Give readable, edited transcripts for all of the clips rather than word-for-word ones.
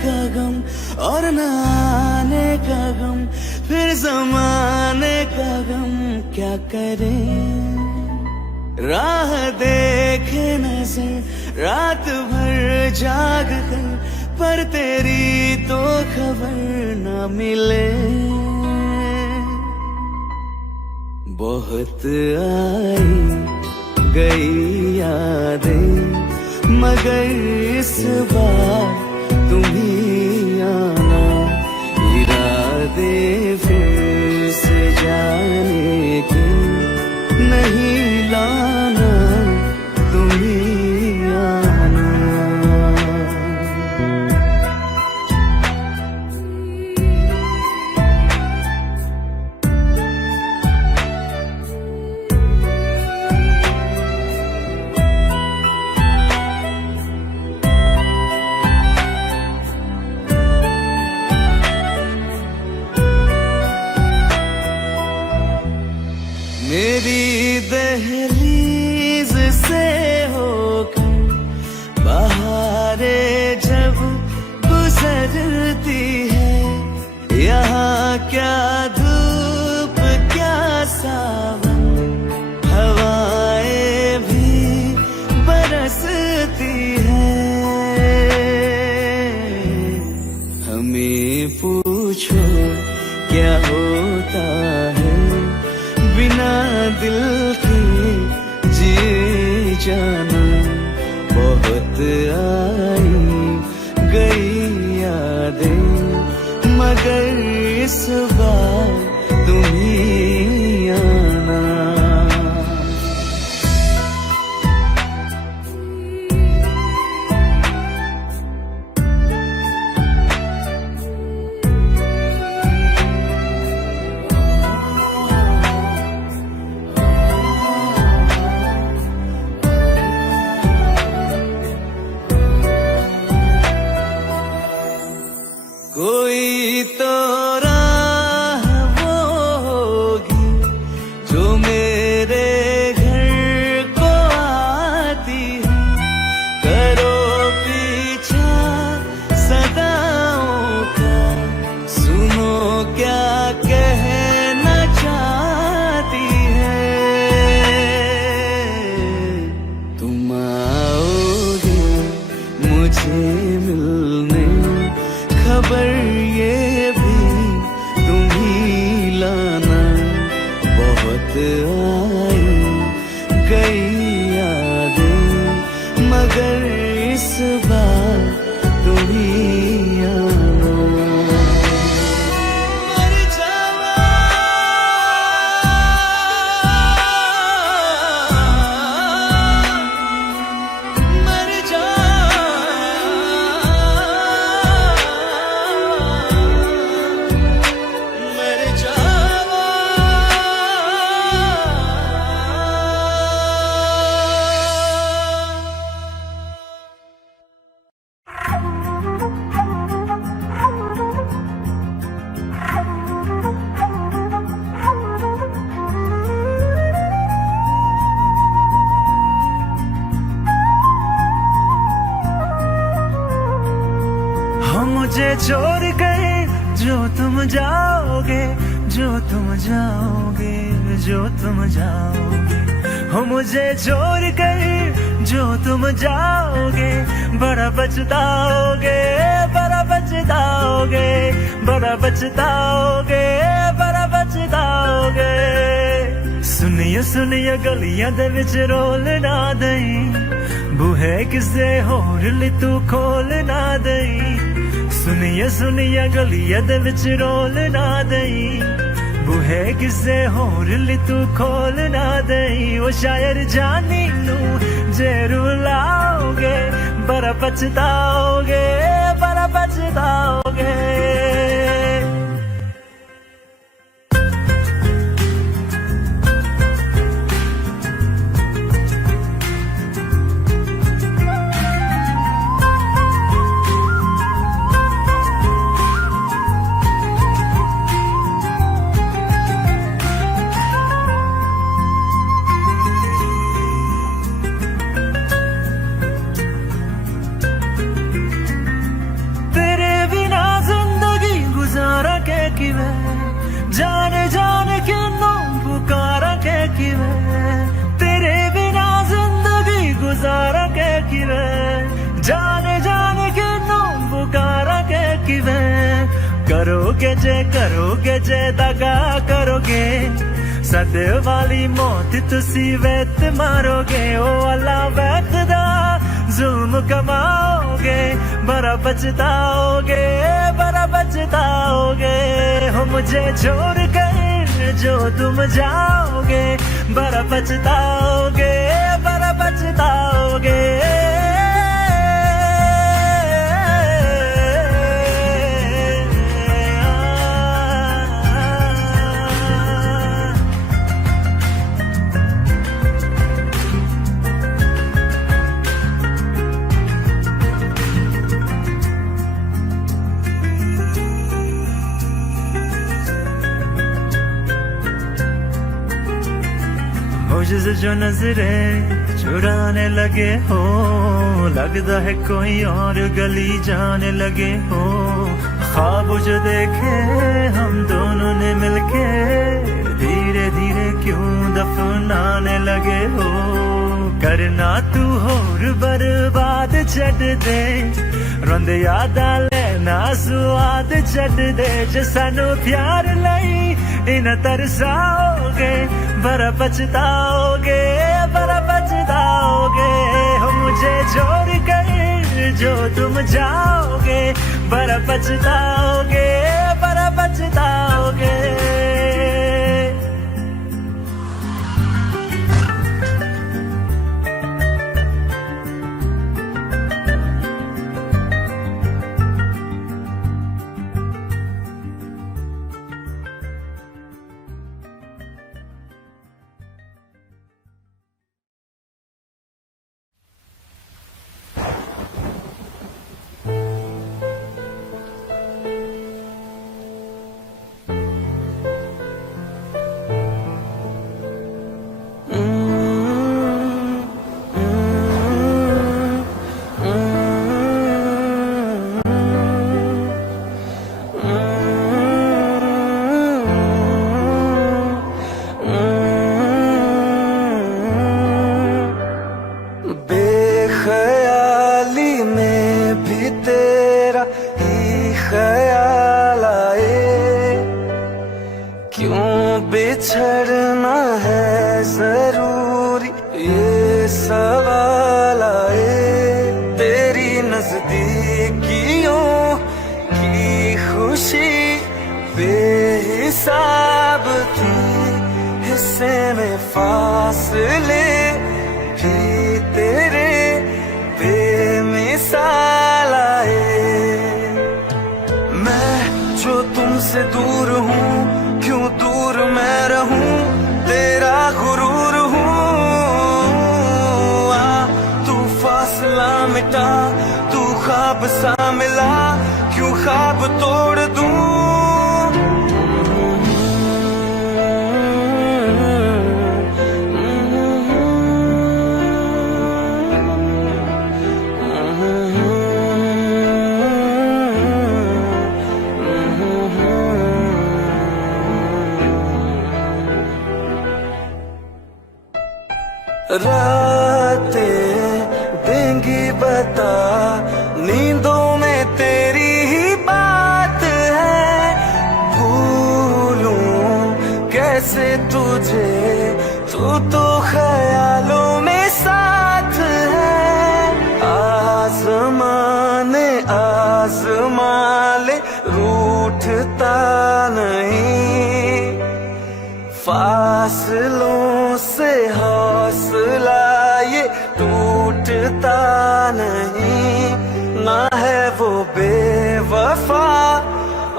का गम और न आने का गम, फिर जमाने का गम क्या करें। राह देखे नजर रात भर जाग कर, पर तेरी तो खबर न मिले। बहुत आई गई यादें, मगर इस बार तुम ही आना। इरादे फिर से जाने के नहीं लाना, तुम ही आना। मेरी दहलीज से होकर बहारें जब गुजरती है, यहाँ क्या धूप क्या सावन, हवाएं भी बरसती है। हमें पूछो क्या होता है बिना दिल के जी जाना। बहुत आई गई यादें, मगर इस बार तुम ही आना। कोई तो राह वो होगी जो मेरे घर को आती है। करो पीछा सदाओं का, सुनो क्या कहना चाहती है। तुम आओगे मुझे मिलने, खबर ये भी तुम ही लाना। बहुत आई गई यादें, मगर इस बार तुम ही आना। मर जावा मर जावा मर जावा। हम मुझे छोड़ गए जो तुम जाओगे, जो तुम जाओगे, जो तुम जाओगे। हो मुझे छोड़ गए जो तुम जाओगे, बड़ा पछताओगे, बड़ा पछताओगे, बड़ा पछताओगे, बड़ा पछताओगे। सुनिए सुनिए गलियां दे विच रोल ना दई, बूहे किसे होर ली तू खोल ना दई। सुनिए सुनिए गलियां दे विच रोल ना दई, बूहे किसे होर ली तू खोल ना दई। ओ शायर जानी नू जे रुलाओगे, बड़ा पछताओगे, बड़ा पछताओगे। के किवे जाने जाने क्यों पुकारा के किवे तेरे बिना जिंदगी गुजारा के किवे जाने जाने क्यों पुकारा के किवे करोगे जे दगा करोगे सदे वाली मौत तुसी वेत मारोगे ओ अल्लाह वैखदा जुल्म कमाओगे बड़ा पछताओगे हो मुझे छोड़ कर जो तुम जाओगे बड़ा पछताओगे मुझसे जो नजरे चुराने लगे हो लगता है कोई और गली जाने लगे हो ख्वाब जो देखे हम दोनों ने मिलके धीरे धीरे क्यों दफनाने लगे हो करना तू होर बर्बाद छड़ दे रोंद यादा लेना स्वाद छड़ दे जे सानू प्यार लई इन तरसाओगे बड़ा पछताओगे हो मुझे छोड़ कर जो तुम जाओगे बड़ा पछताओगे बिछड़ना है जरूरी ये सवाल आए तेरी नजदीकियों की खुशी बेहिसाब थी हिस्से में फासले भी तेरे बेमिसाल आए मैं जो तुमसे दूर हूँ क्यों दूर मैं रहूं तेरा गुरूर हूँ आ तू फासला मिटा तू ख्वाब सा मिला क्यों ख्वाब तोड़ दूं रातें देंगी बता नींदों में तेरी ही बात है भूलूं कैसे तुझे तू तो ख्यालों में साथ है आजमा ले रूठता नहीं फासलों से हौसला ये टूटता नहीं ना है वो बेवफा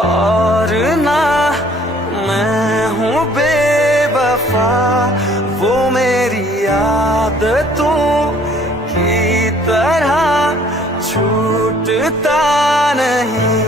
और ना मैं हूँ बेवफा वो मेरी आदतों की तरह छूटता नहीं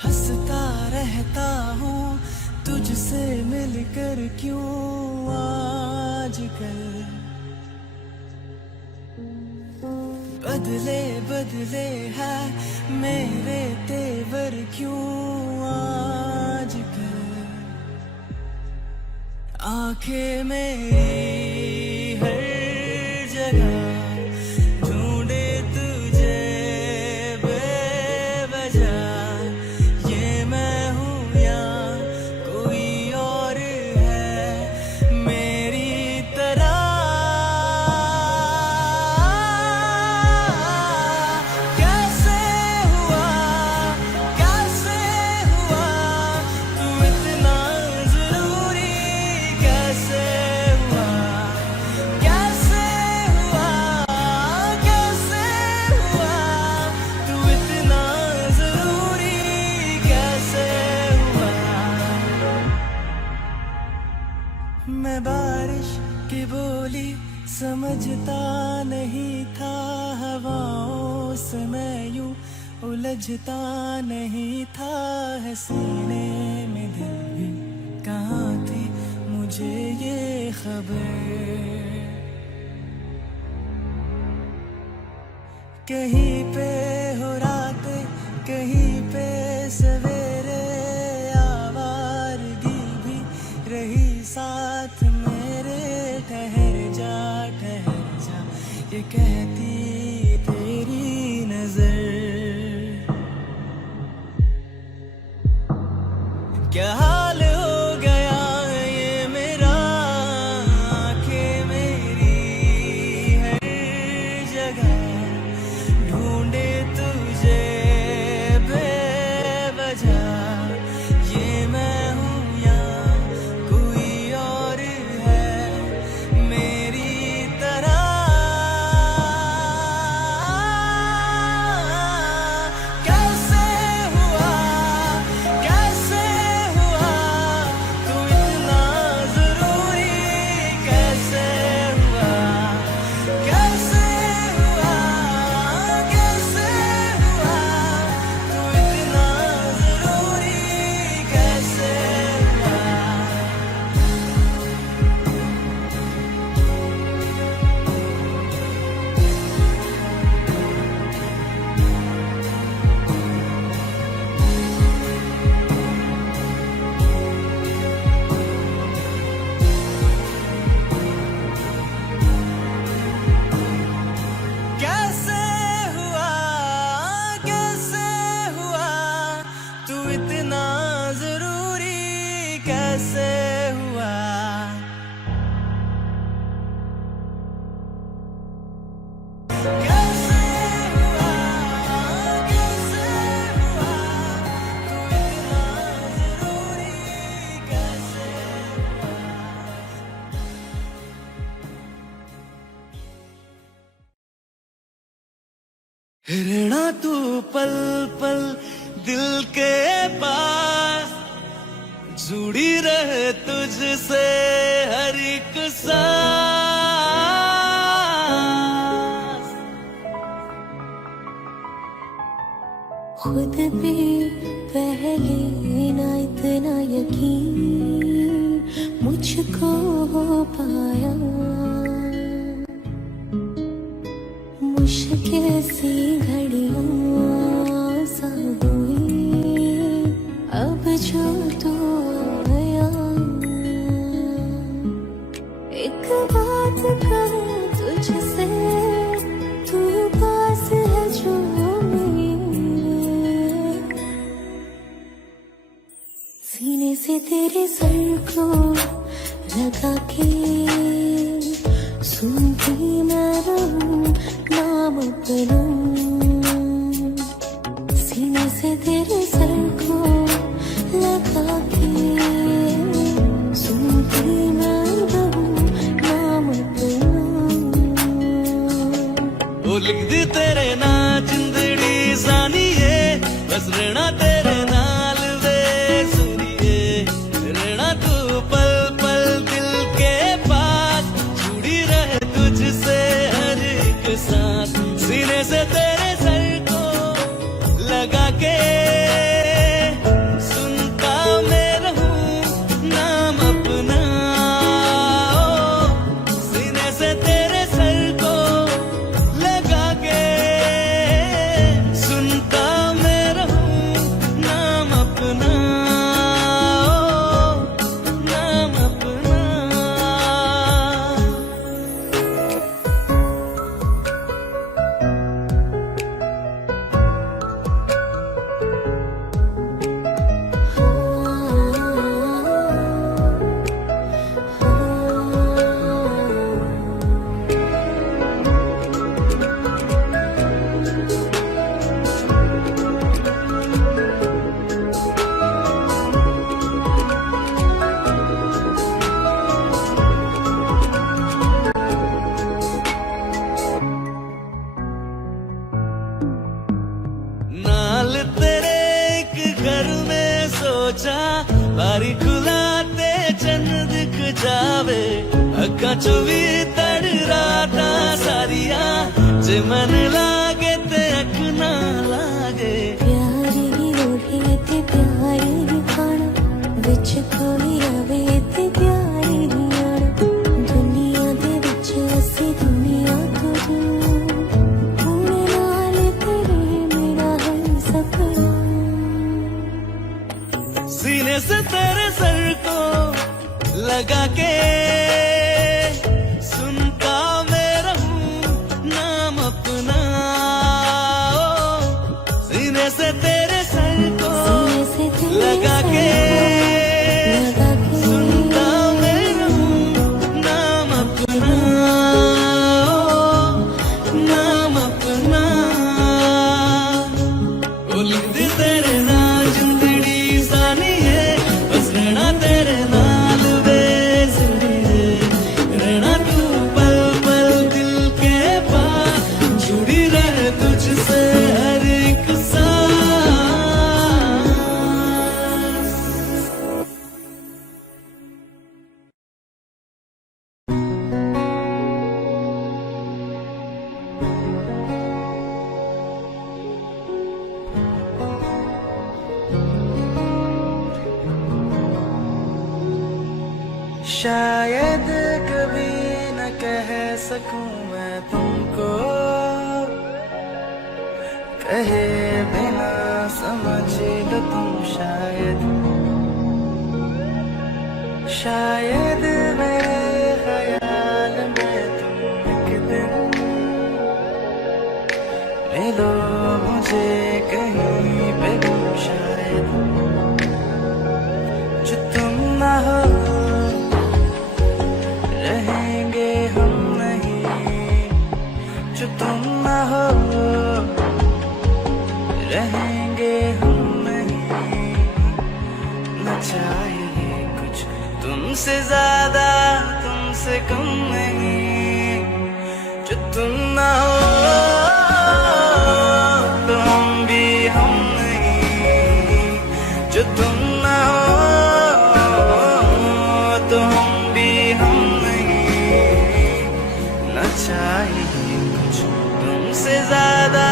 हंसता रहता हूँ तुझसे मिलकर क्यों आजकल। बदले बदले है मेरे तेवर क्यों आजकल। आंखें मेरी हर जगह ढूंढे तुझे बेवजह। ये मैं हूँ या कोई और है मेरी तरह। कैसे हुआ तू इतना जरूरी। कैसे हुआ तू इतना जरूरी। कैसे हुआ। मैं बारिश की बोली समझता नहीं था। हवाओं से मैं यूं उलझता नहीं था। है सीने में दिल भी कहाँ थी मुझे ये खबर। कहीं पे हो रातें कहीं पे सवेरे। आवारगी भी रही साथ मेरे। ठहर जा ये कहती तेरी नजर। क्या हाल हो गया ये मेरा। आंखें मेरी हर जगह ढूंढे तुझे बेवजह। ये मैं हूँ या कोई और है मेरी तरह। कैसे हुआ तू इतना जरूरी। कैसे हुआ तू इतना जरूरी। कैसे हुआ। कैसे हुआ तू इतना जरूरी। कैसे हुआ। कैसे हुआ तू इतना जरूरी। कैसे हुआ। रहना तू पल पल दिल के पास। जुड़ी रहे तुझसे हर एक सांस। खुद पे पहले ना इतना यकीन मुझको हो पाया। मुश्किल सी घड़ियां सा हुई अब जो तू आया। एक बात कहूं तुझसे तू पास है जो मेरे। सीने से तेरे सर को लगा के सुनती मैं रहूं नाम अपना। सीने से तेरे सर को लगा के सुनती मैं रहूं नाम अपना। ओ लिख दी तेरे ना जिंदड़ी जानिए। बस रहना तेरे नाल वे सुनिए। रहना तू पल पल दिल के पास। जुड़ी रहे तुझसे हर एक सांस। सीने से तेरे सर को लगा के घर में सोचा बारी खुलाते चंद दिख जावे अक्का चुवी तड़ राता सारिया जे मन लागे ते अख ना लागे प्यारी ओढ़े ते प्यारी खाना विच कोई आवे ते प्यारी आना दुनिया दे विच असी दुनिया तो दूर हुण नाल तेरे मेरा हर सपना सीने से तेरे सर को लगा के सुनता मैं रहूं नाम अपना सीने से तेरे सर को सीने से तेरे लगा के लगा के सुनता मैं रहूं नाम अपना नाम अपना ओ लिख दे तेरे नाल जिंदड़ी सानी है बस रहना तेरे नाल वे जिंदड़ी रहना तू पल पल दिल के पास जुड़ी रहे तुझसे हर एक सांस शायद कभी न कह सकूं मैं तुमको कहे बिना समझ लो तुम शायद मेरे ख्याल में तुम एक दिन ले लो मुझे कहीं पे गुम शायद जो तुम ना हो रहेंगे हम नहीं जो तुम ना हो रहेंगे हम नहीं न चाहिए कुछ तुमसे ज्यादा तुमसे कम नहीं जो तुम ना हो तो हम भी हम नहीं जो तुम ना हो तो हम भी हम नहीं न चाहिए कुछ तुमसे ज्यादा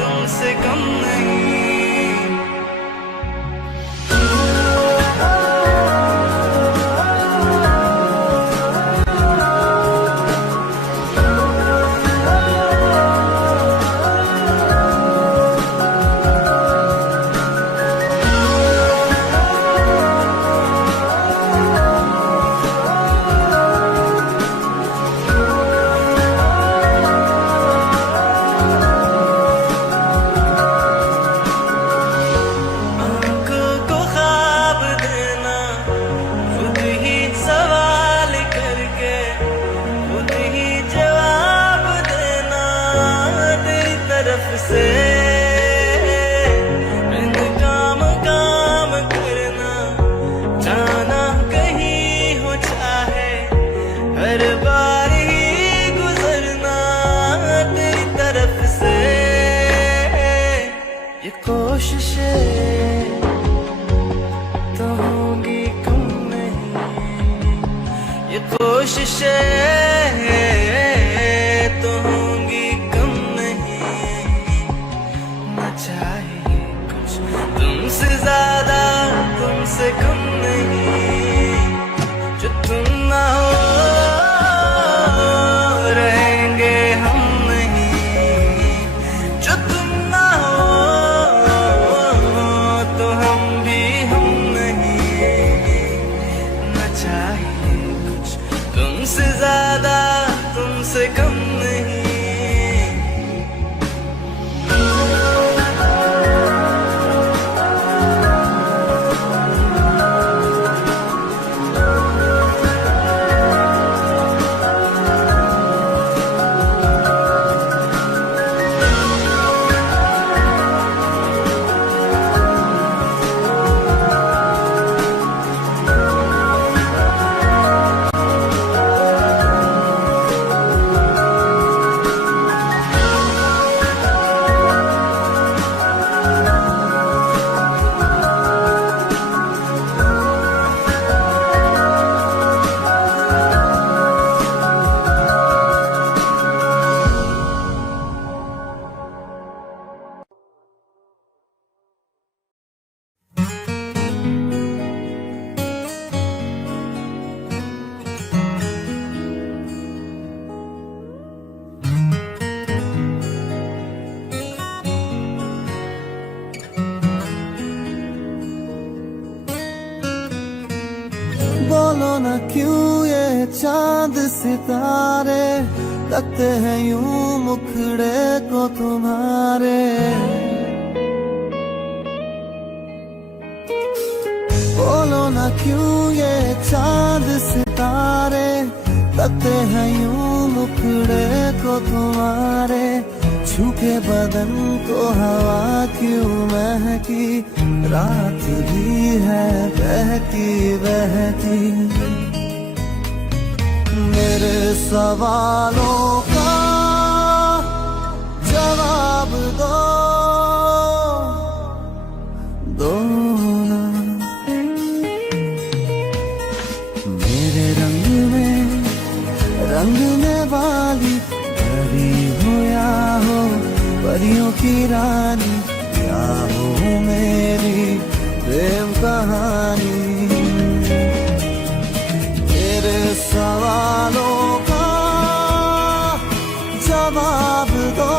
तुमसे कम नहीं से काम काम करना जाना कहीं हो चाहे हर बार ही गुजरना तेरी तरफ से ये कोशिशें तो होंगी कम नहीं ये कोशिशें तो होंगी कम नहीं न चाहिए कुछ तुमसे ज्यादा तुमसे कम नहीं जो तुम ना हो रहेंगे हम नहीं जो तुम ना हो तो हम भी हम नहीं न चाहिए कुछ तुमसे ज्यादा तुमसे कम नहीं बोलो ना क्यों ये चांद सितारे लगते हैं यूं मुखड़े को तुम्हारे। बोलो ना क्यों ये चांद सितारे लगते हैं यूं मुखड़े को तुम्हारे। छूके बदन को हवा क्यों महकी रात भी है बहकी बहकी। मेरे सवालों का जवाब दो ना। मेरे रंगने वाली परी हो या हो परियों की रानी, क्या हो मेरी प्रेम कहानी। मेरे सवालों का जवाब दो।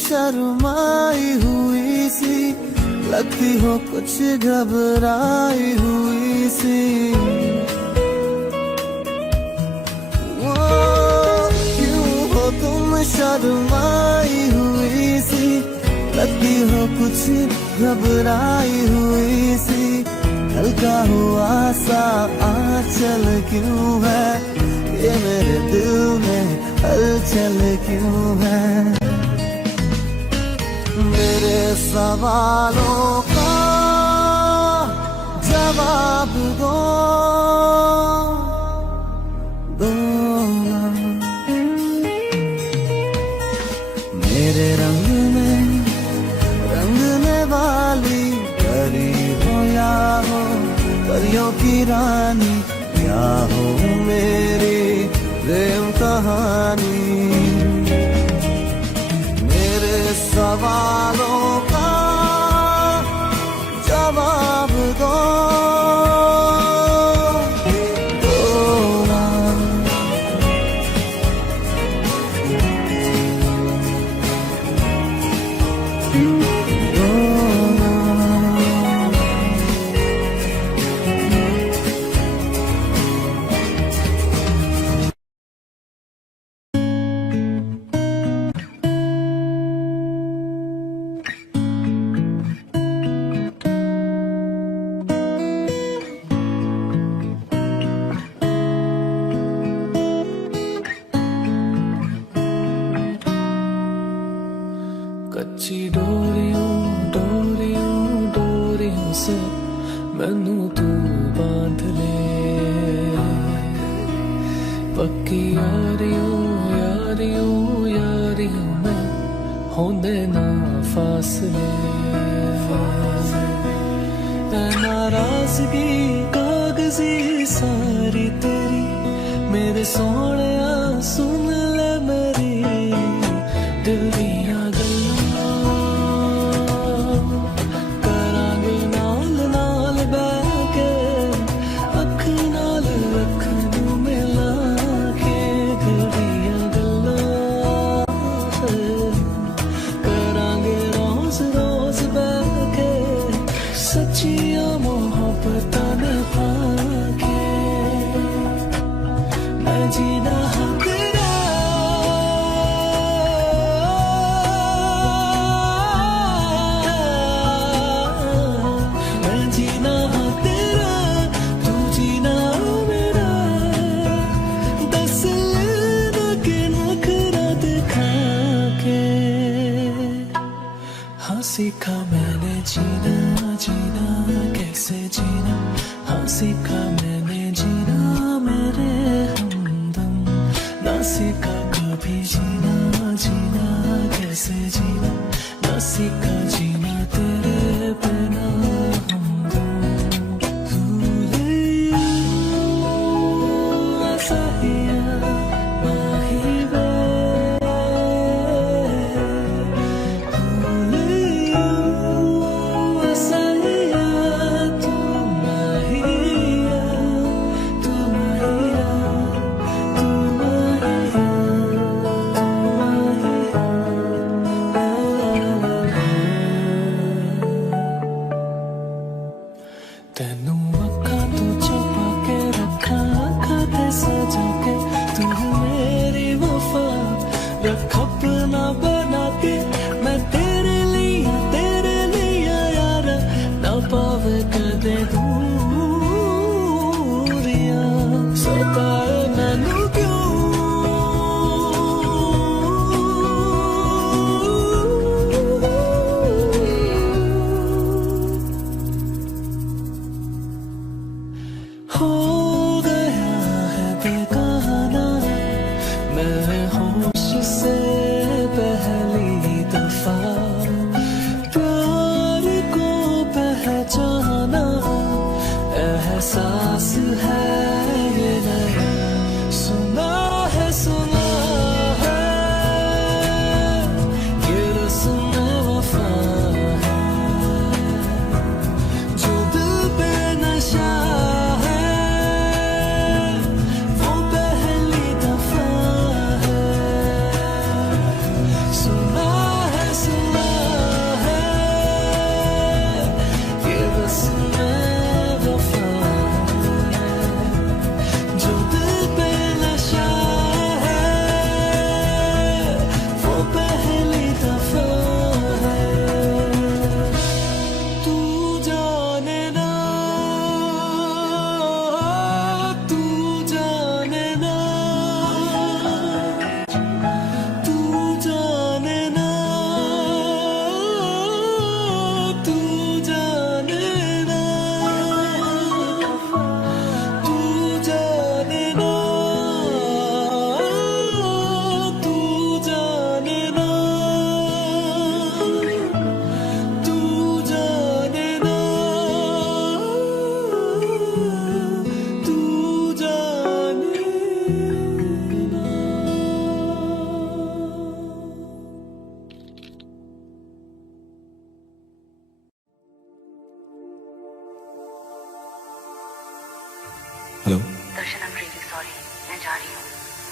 शर्माई हुई सी लगती हो कुछ घबराई हुई सी। क्यों हो तुम शर्माई हुई सी लगती हो कुछ घबराई हुई सी। हल्का हुआ सा आंचल क्यों है ये मेरे दिल में हलचल क्यों है। मेरे सवालों का जवाब दो ना। मेरे रंगने वाली परी हो या हो परियों की रानी, क्या हो मेरी प्रेम कहानी। सवालों का जवाब दो ना। कच्ची डोरियों से मैनू तू बांध ले। पक्की यारियों में होंदे ना फासले। नाराजगी कागजी सारी तेरी मेरे सोने सुन ले मेरी दिल दिया जीना तेरा मैं जीना तेरा तू जीना मेरा। दस लेना के नखरा दिखा के हाँ सीखा मैंने जीना कैसे जीना। हाँ सीखा मैंने जीना मेरे हमदम। ना सीखा कभी जीना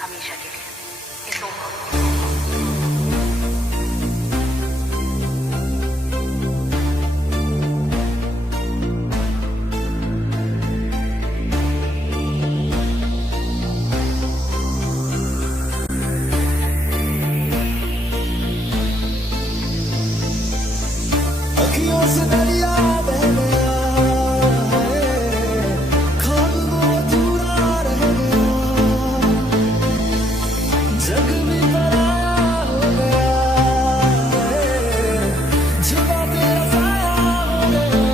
हमेशा के लिए इस ओवर अखियों से दरिया बह गया है, ख्वाब वो अधूरा रह गया, जग भी पराया हो गया है, जुबा तेरा साया हो गया,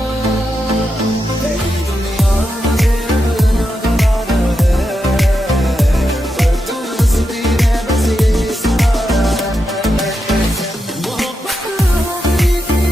तेरी दुनिया मुझे अब नागवार है, पर तू हंसती है बस ये सहारा है, मोहब्बत हो गई थी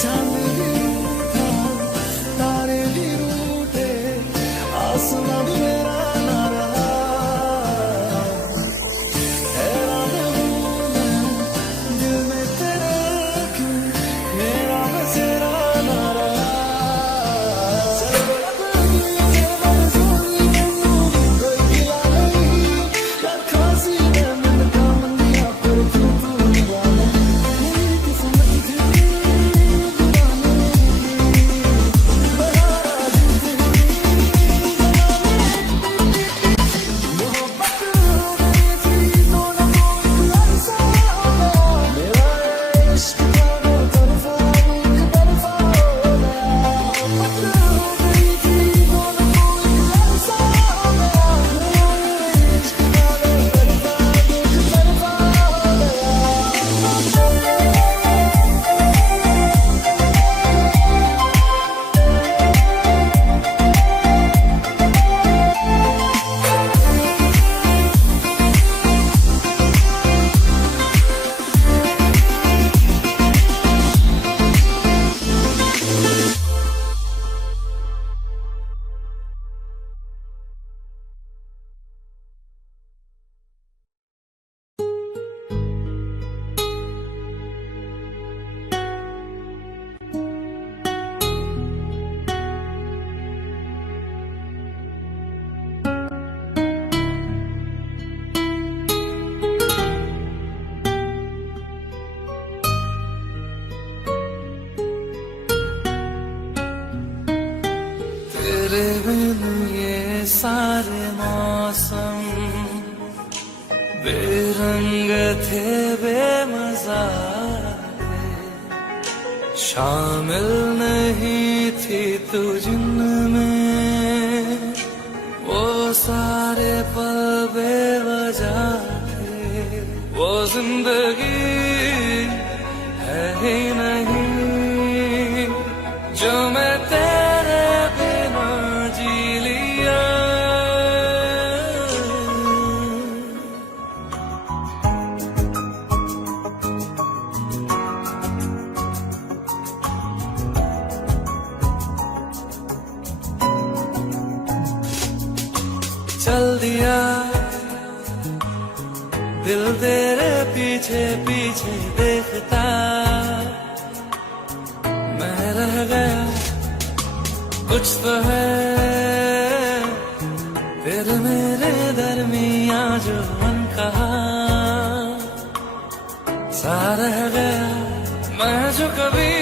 चांद भी रूठा, तारे भी रूठे, आसमां भी मेरा ना रहा, हैरान हूँ मैं दिल में तेरे क्यों मेरा बसेरा ना रहा, चल बदली से मंजूरी मैनू कोई गिला नहीं, यार खासी है मन का मंदिया पर तू दीवाना, मेरी किस्मत थी तेरे बिन ये सारे मौसम बेरंग थे बेमजा थे, शामिल नहीं थी तू जिनमें वो सारे पल बेवजह थे, वो जिंदगी है ही नहीं जो मैं तेरे बिना जी लिया, चल दिया दिल तेरे पीछे पीछे देखता, मैं रह गया कुछ तो है तेरे मेरे दरमिया जो मन कहा, सा रह गया मैं जो कभी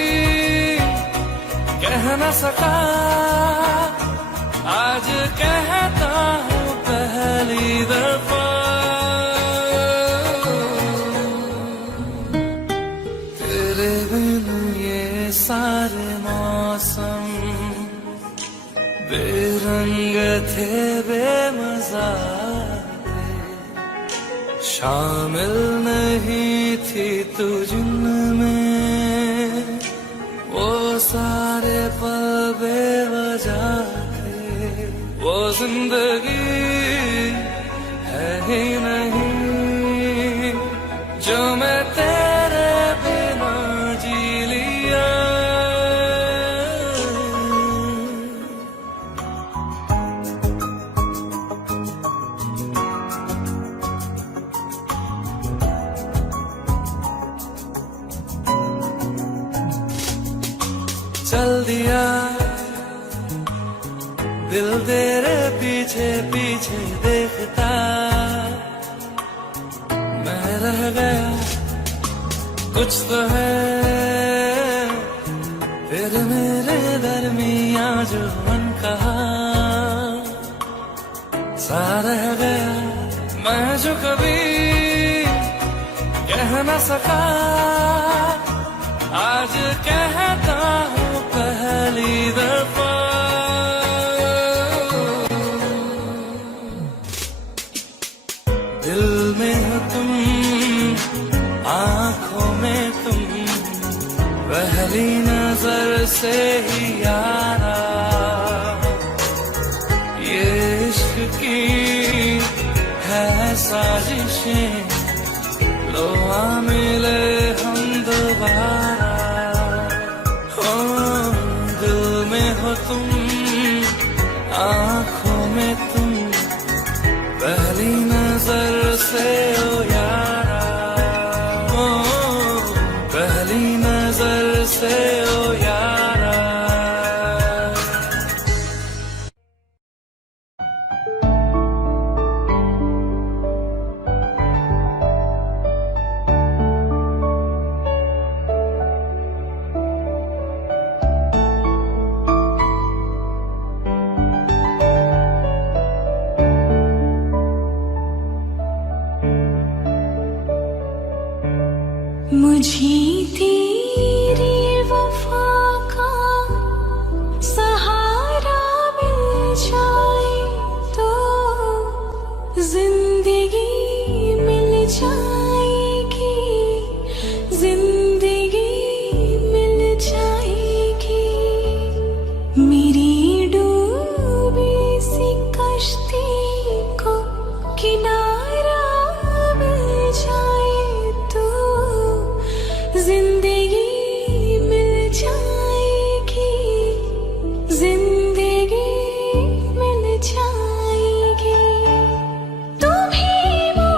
कह न सका, आज कहता हूँ पहली दफा, तेरे बिन ये सारे मौसम बेरंग थे बेमजा नजारे शामिल नहीं थी तू जिनमें, वो सारे पल बेवजह थे। वो जिंदगी है ही नहीं जो मैं तेरे बिना जी लिया। चल दिया दिल तेरे पीछे पीछे देखता, मैं रह गया कुछ तो है फिर मेरे दरमियां जो मन कहा सा रह गया। मैं जो कभी कह न सका आज कहता हूँ पहली दफा। दिल में हो तुम, आंखों में तुम, पहली नजर से ही यारा। ये इश्क की है साजिशें, लो आ मिले हम दोबारा। हो दिल में हो तुम, आंखों में तुम, पहली नजर से ओ यारा। ओ पहली नजर से ओ यारा। मुझे तेरी वफा का सहारा मिल जाए तो जिंदगी मिल जाएगी, जिंदगी मिल जाएगी। मेरी डूबी सी कश्ती को किनारा मिल जाए तो जिंदगी मिल जाएगी, जिंदगी मिल जाएगी। तुम्हें वो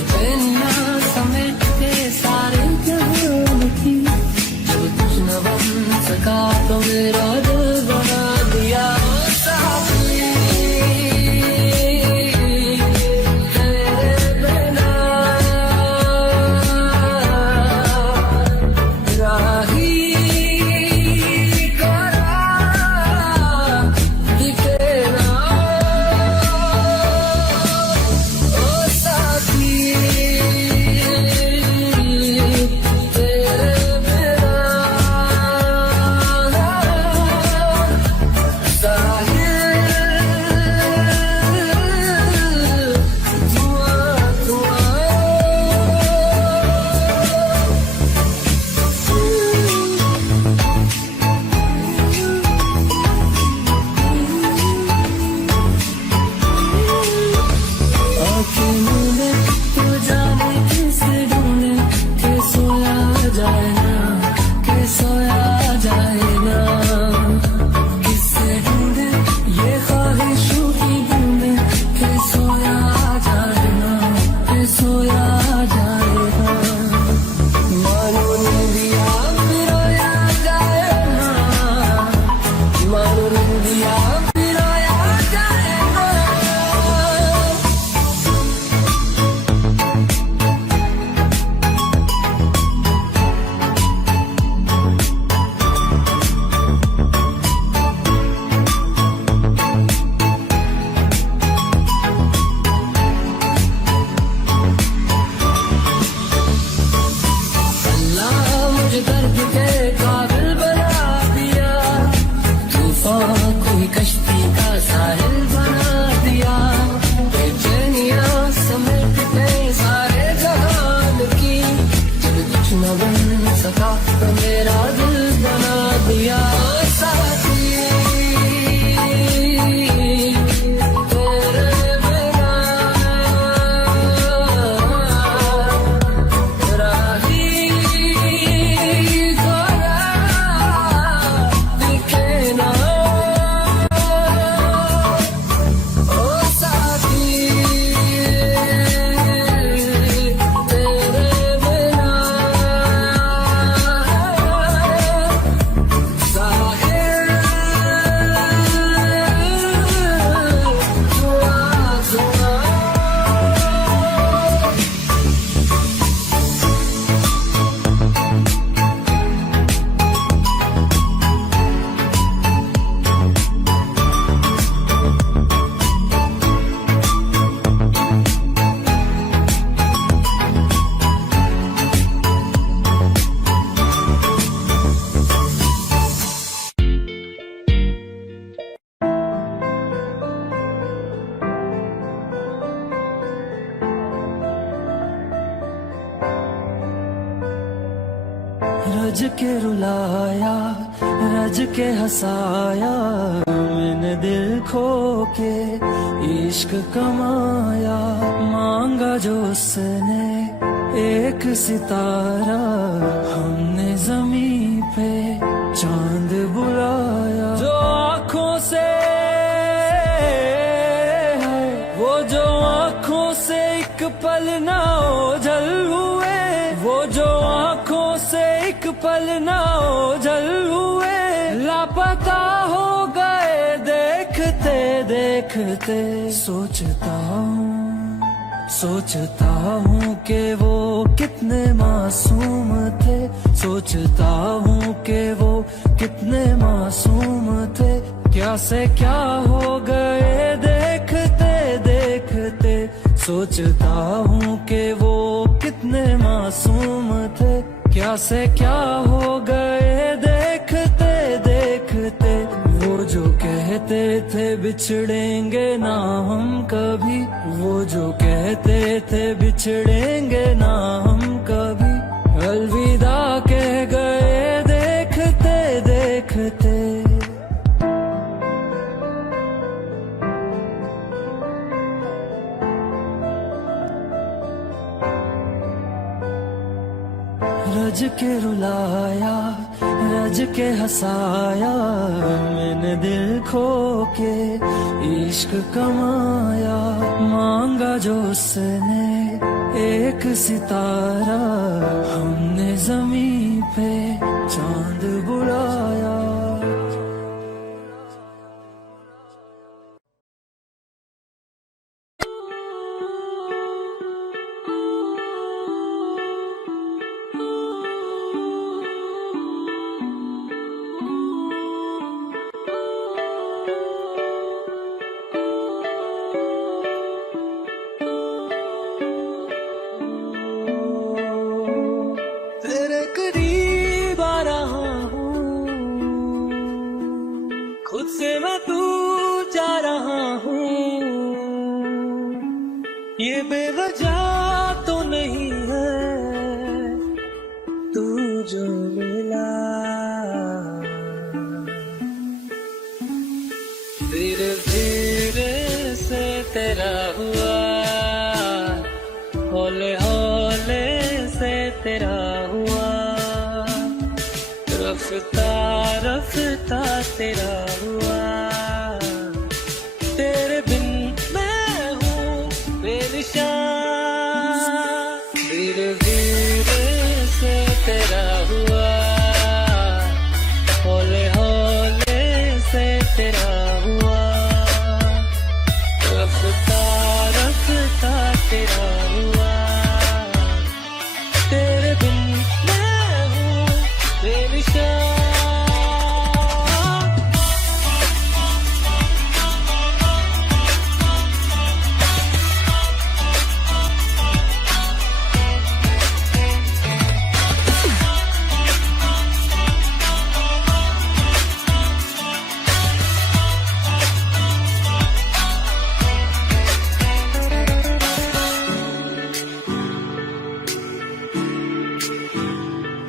दुनिया समेट के सारे जहान की जो कुछ न बन सका तो मेरा दिल बना दिया साथी तेरे बिना राही रज के रुलाया रज के हंसाया मैंने दिल खो के इश्क कमाया मांगा जो उसने एक सितारा हमने जमीन पे चांद बुलाया जो आँखों से वो जो आँखों से एक पल ना ओझल हुए वो जो आँखों से एक पल ना ओझल हुए लापता हो गए देखते देखते सोचता हूँ कि वो कितने मासूम थे सोचता हूँ कि वो कितने मासूम थे क्या से क्या हो गए देखते देखते सोचता हूँ कि वो कितने मासूम थे क्या से क्या हो गए देखते देखते वो जो कहते थे बिछड़ेंगे ना हम कभी वो जो कहते थे बिछड़ेंगे ना हम कभी अलविदा कह गए देखते देखते रज के रुलाया रज के हंसाया मैंने दिल खो के इश्क कमाया मांगा जो उसने एक सितारा हमने जमीन पे चांद बुलाया। तेरे करीब आ रहा हूँ, खुद से मैं दूर जा रहा हूँ। ये बेवजह तो नहीं है तू जो मिला, धीरे धीरे से तेरा हुआ, हौले हौले से तेरा हुआ, रफ्ता रफ्ता तेरा हुआ। तेरे बिन मैं हूँ बेनिशान, धीरे धीरे से तेरा हुआ, हौले हौले से तेरा हुआ, रफ्ता रफ्ता तेरा हुआ। तेरे बिन मैं हूँ बेनिशान।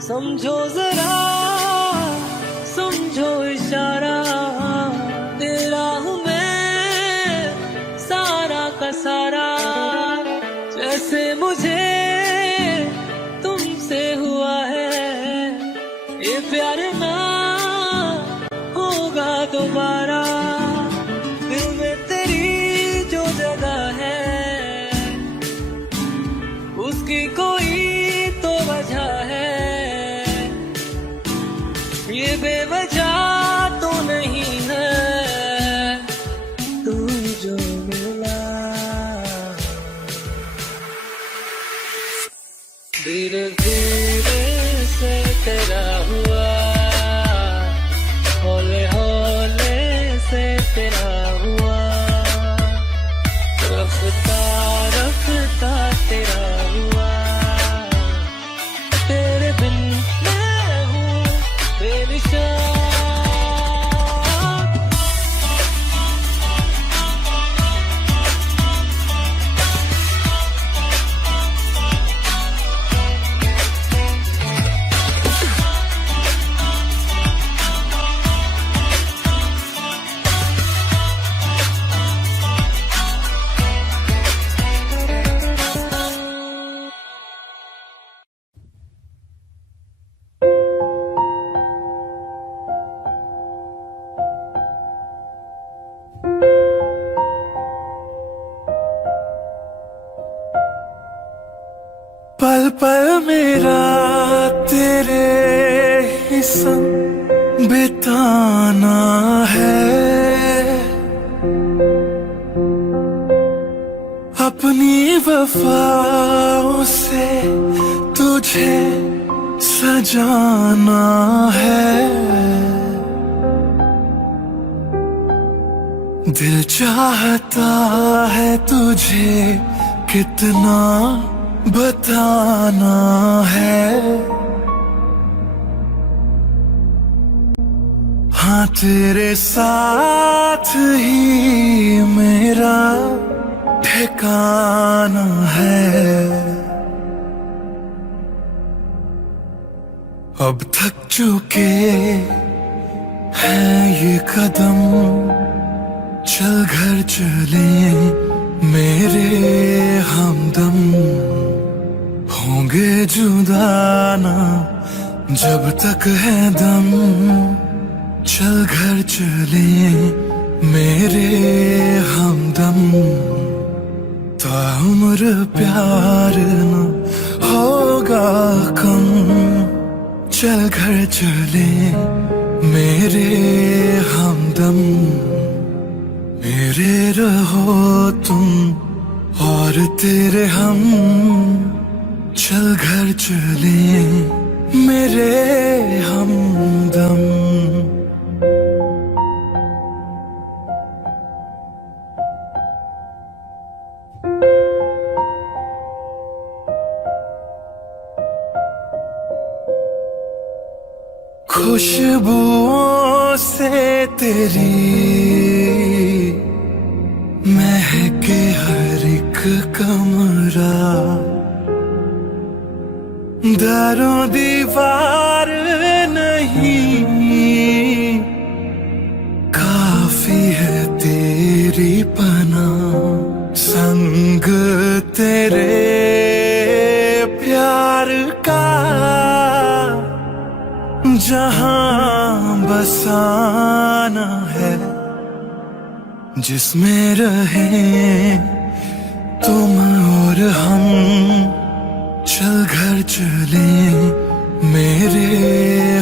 समझो जरा समझो इशारा, तेरा हूँ मैं सारा का सारा। जैसे मुझे तुमसे हुआ है ये प्यार ना होगा दोबारा। दिल में तेरी जो जगह है उसकी कोई तो वजह है, ये बेवजह तो नहीं है तू जो मिला। धीरे धीरे से तेरा हुआ, हौले हौले से तेरा हुआ, रफ्ता रफ्ता तेरा हुआ। तेरे बिन मैं हूँ बेनिशान। पल पल मेरा तेरे ही संग बिताना है, अपनी वफाओं से तुझे सजाना है। दिल चाहता है तुझे कितना बताना है। हाँ तेरे साथ ही मेरा ठिकाना है। अब थक चुके हैं ये कदम, चल घर चले मेरे हमदम। होंगे जुदा ना जब तक है दम, चल घर चले मेरे हमदम। ताउम्र प्यार न होगा कम, चल घर चले मेरे हमदम, मेरे रहो तुम और तेरे हम, चल घर चले मेरे हमदम। खुशबुओं से तेरी महके हर एक कमरा, दरों दीवार नहीं काफी है तेरी पनाह, संग तेरे प्यार का जहां बसाना है, जिसमें रहे तुम और हम, चल घर चले मेरे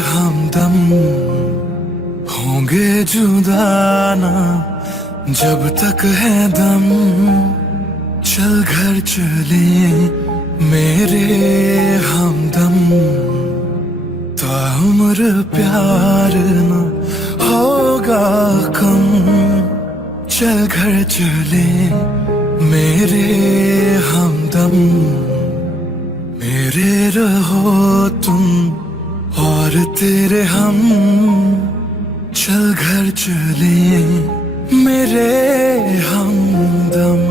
हमदम, होंगे जुदा ना जब तक है दम, चल घर चले मेरे हमदम। ताउम्र प्यार न होगा कम, चल घर चले मेरे हमदम, मेरे रहो तुम और तेरे हम, चल घर चले मेरे हमदम।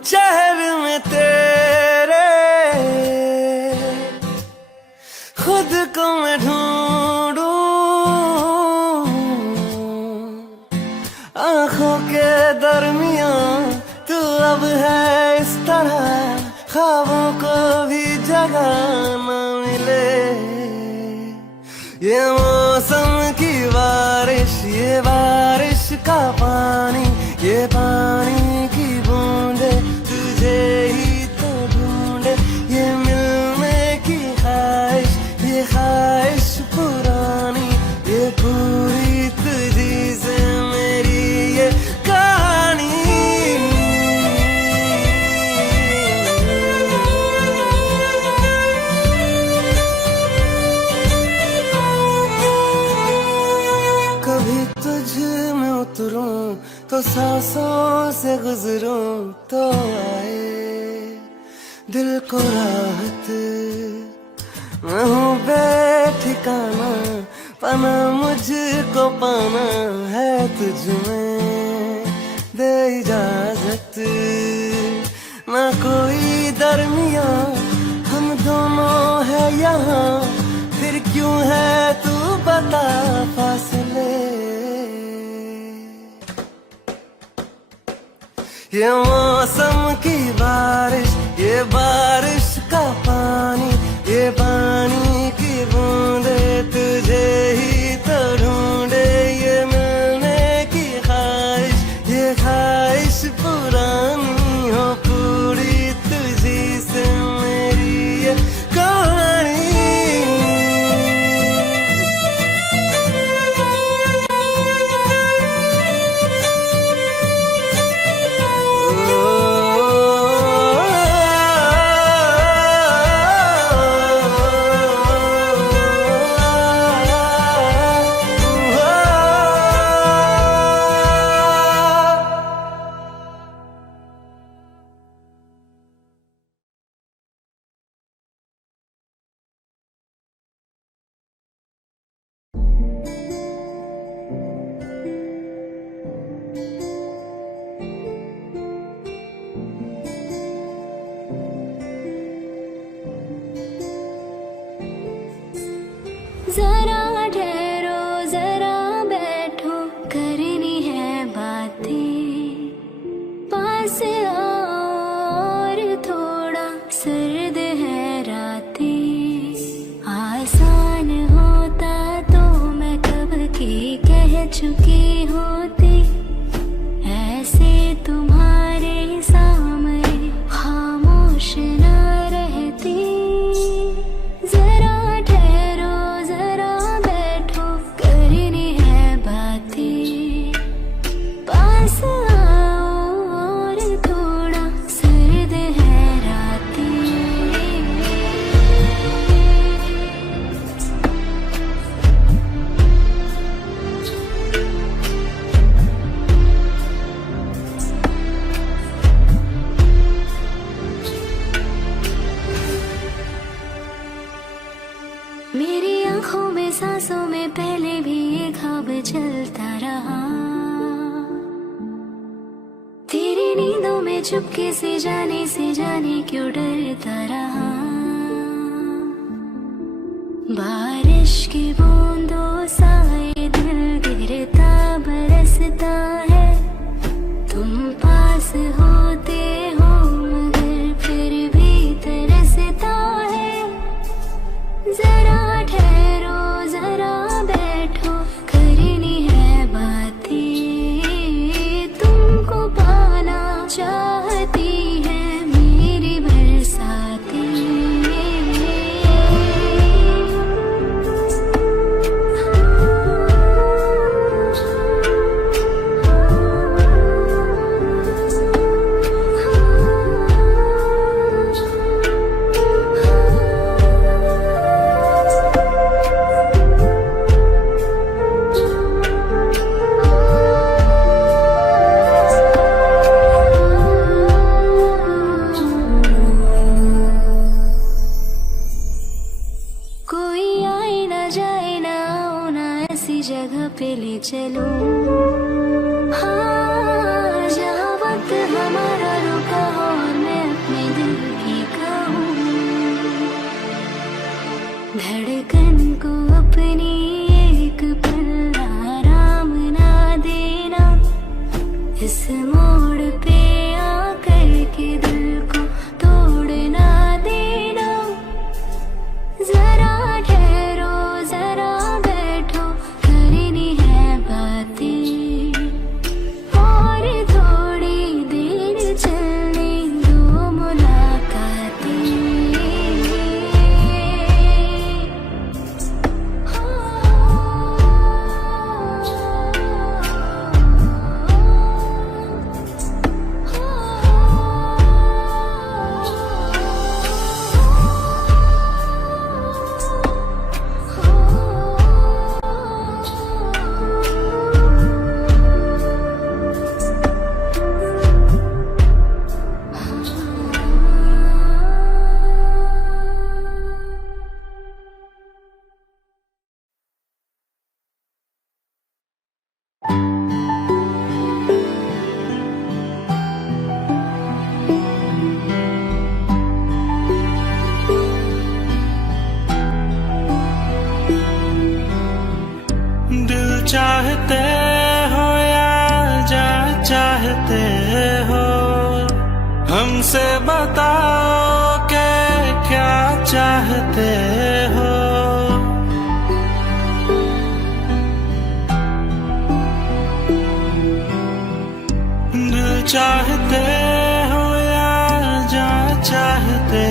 चेहरे में तेरे खुद को मैं ढूंढूं, आंखों के दरमियां तू अब है इस तरह, ख्वाबों को भी जगह न मिले। ये मौसम की बारिश, ये बारिश का पानी, ये पानी की बूंदे तुझे ही तो ढूंढे, ये मिलने की ख्वाहिश, ये ख्वाहिश पुरानी, ये पूरी तुझी से मेरी ये कहानी। कभी तुझ में उतरूं तो सांसों से गुजरूं तो आए दिल को राहत, मैं हूँ बेठिकाना, पाना मुझको पाना है तुझ में, दे इजाजत ना कोई दरमिया, हम दोनों है यहाँ, फिर क्यों है तू बता फासले। ये मौसम की बारिश, ये बारिश का पानी, ये पानी की बूंदे तुझे ही तो ढूंढे, ये मिलने की ख्वाहिश, ये ख्वाहिश पुरानी हो पूरी तुझी से मेरी ये कहानी। जरा ठहरो जरा बैठो करनी है बातें पास आओ और थोड़ा सर्द है रातें आसान होता तो मैं कब की कह चुकी होती ऐसे तुम्हारे सामने खामोश न रहती जरा ठहरो जरा बैठो करनी है बातें पास आओ और थोड़ा सर्द है रातें मेरी आंखों में सांसों में पहले भी ये ख्वाब चलता रहा तेरी नींदों में चुपके से जाने क्यों डरता रहा बारिश की बूंदों सा ये दिल गिरता बरसता है तुम पास होते हो मगर फिर भी तरसता है जरा ठहरो जरा बैठो करनी है बातें तुमको पाना चाहती है मेरी बरसातें कोई आए ना जाए ना आओ ना ऐसी जगह पे ले चलो हाँ जहाँ वक्त हमारा रुका हो और मैं अपने दिल की कहूँ धड़कन को अपनी एक पल आराम ना देना इस मोड़ पे आकर के दिल को तोड़ना देना जरा ठहरो जरा बैठो करनी है बातें और थोड़ी देर चलने दो मुलाकातें दिल चाहते हो या जा चाहते हो हमसे बताओ के क्या चाहते हो दिल चाहते हो या जा चाहते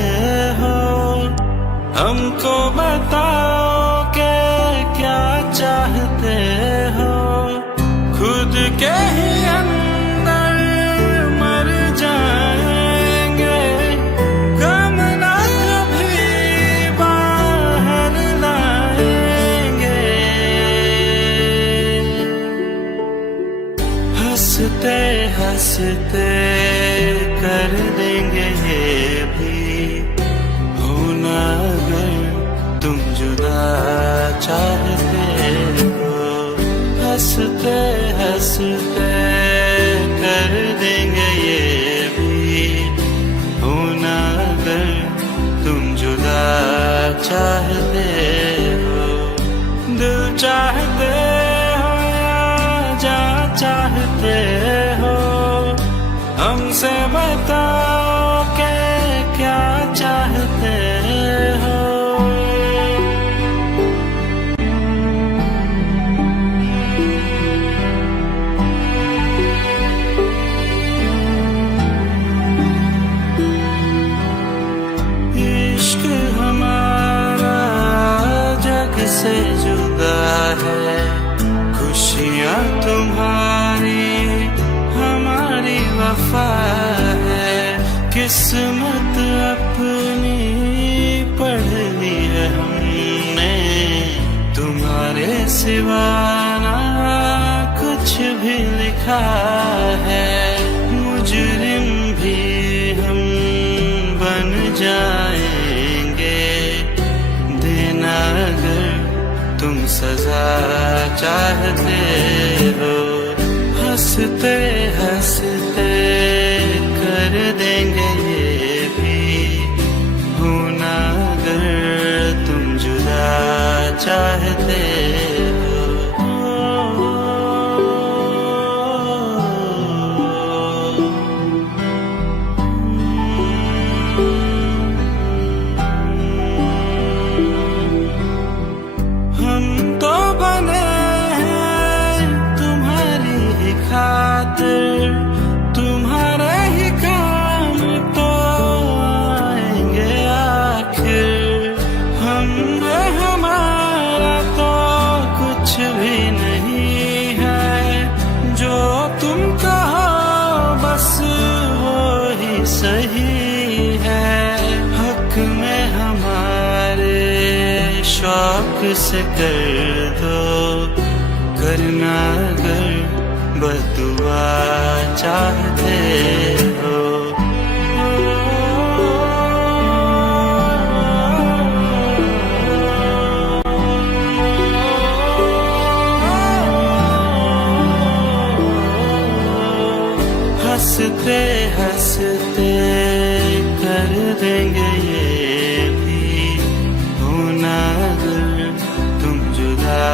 हो हमको बताओ के क्या चाहते हो खुद के ही अंदर मर जाएंगे गम ना कभी बाहर लाएंगे हंसते हंसते कर देंगे ये भी होना अगर तुम जुदा चाहते हो हंसते हंसते कर देंगे ये भी होना अगर तुम जुदा चाहते हो हमसे बताओ कि क्या चाहते हो। इश्क हमारा जग से जुदा है, खुशियाँ तुम्हारी हमारी वफा है। किस्मत अपनी पढ़ ली है हमने, तुम्हारे सिवा ना कुछ भी लिखा है। मुजरिम भी हम बन जाएंगे, देना अगर तुम सजा चाहते हो। हंसते हंसते कर देंगे ये भी, होना अगर तुम जुदा चाहते हो। हम तो बने हैं तुम्हारी ही खातिर, तुम्हारे ही काम तो आएंगे आखिर। हम हमारा तो कुछ भी नहीं है, जो तुम कहो बस वो ही सही है। हक में हमारे शौक से कर दो, करना अगर बदुआ चाहते हो। हंसते हंसते कर देंगे ये भी, होना अगर तुम जुदा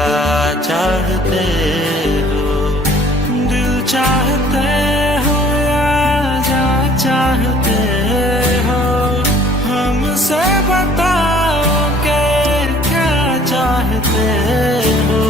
चाहते हो। दिल चाहते हो या जा चाहते हो, हमसे बताओ कि क्या चाहते हो।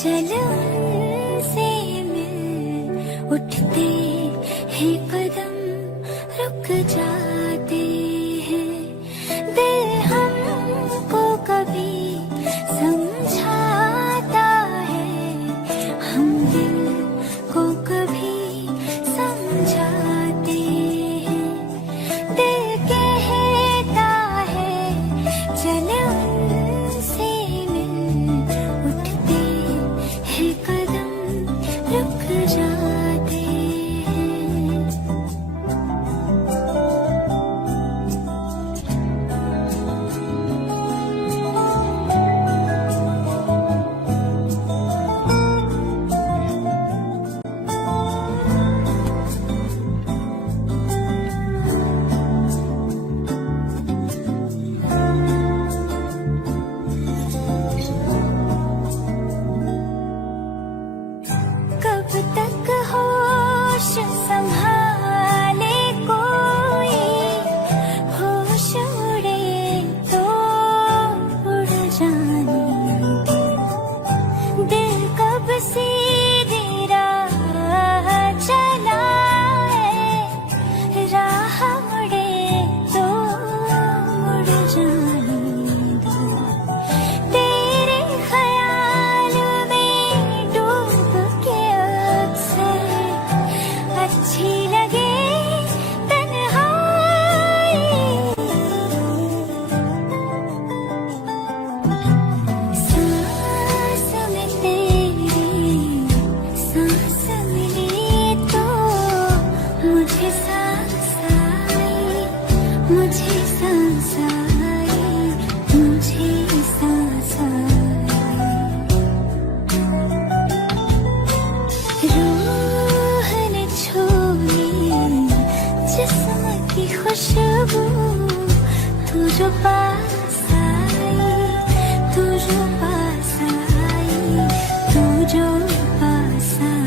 चलो उनसे मिल, उठते हैं कदम रुक जाते हैं। दिल हमको कभी समझाता है, हम दिल को कभी समझाते हैं। दिल कहता है चलो उनसे मिल, उठते हैं कदम रुक जाते हैं। खुशबू तू जो पास आई, तू जो पास आई, तू जो पास आई।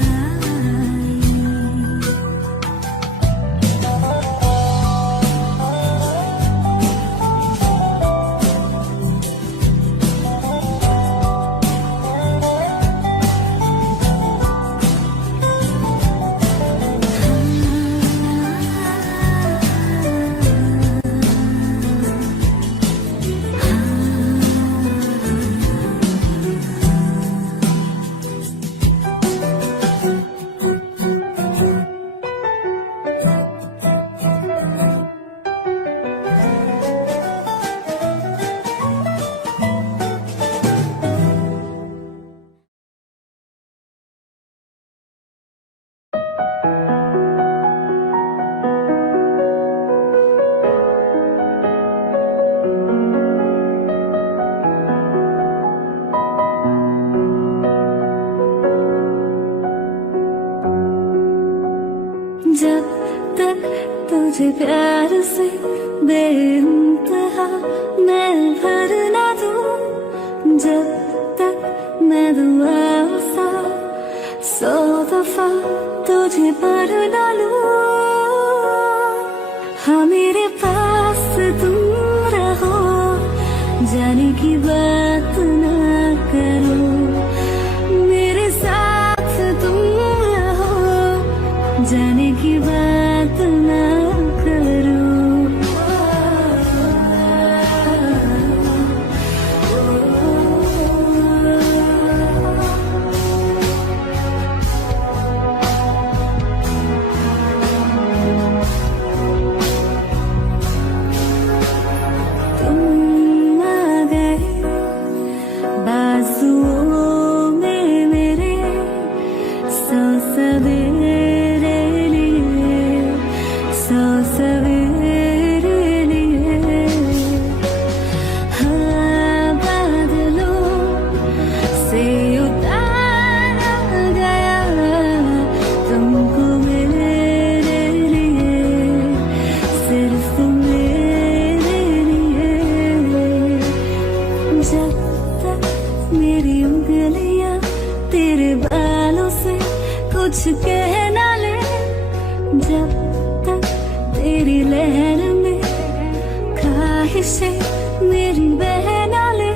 जब तक तुझे प्यार से बेइंतहा मैं भर ना दूं, जब तक मैं दुआ सा 100 दफा तुझे पर ना लूं। हाँ मेरे पास तुम रहो, जाने की बात ना करो, मेरे साथ तुम रहो, जाने की बात ना करो। तुम आ गए बाजुओं में मेरे, 100 सवेरे लिए, 100 सवेरे लिए। हाँ बादलों से उतारा गया तुमको मेरे लिए, सिर्फ मेरे लिए। जब तक मेरी उंगलियां तेरे बालों से कुछ कह ना ले, जब तक तेरी लहर में ख्वाहिशें मेरी बह ना ले।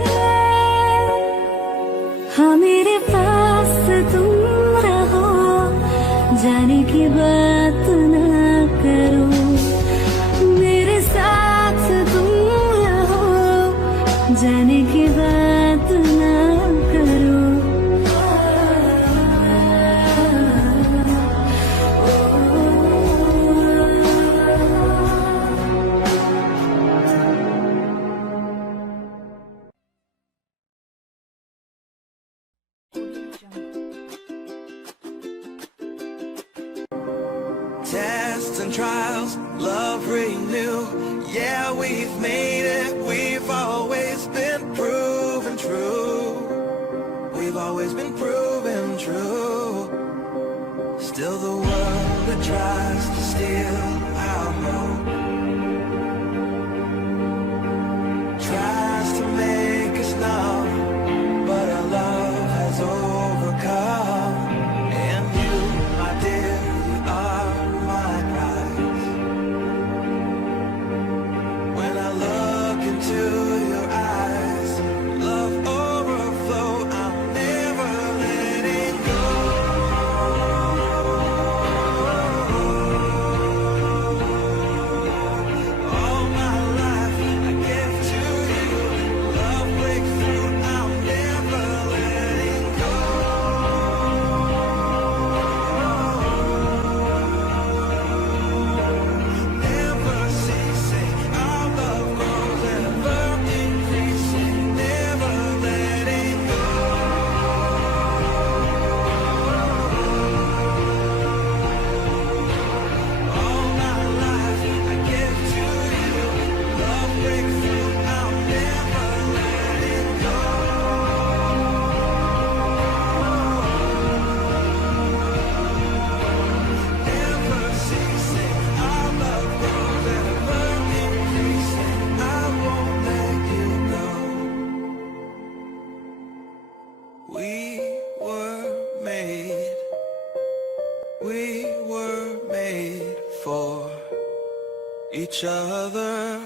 हाँ मेरे पास तुम रहो, जाने की बात ना करो, मेरे साथ तुम रहो, जाने की बात ना करो। Tests and trials, love renew. Yeah, we've made it. We've always been proven true. We've always been proven true. Still the world that tries to steal our hope tries to make us numb, but our love has overcome. And you, my dear, you are my prize. When I look into your eyes, love overflow, I'm never letting go. were made for each other.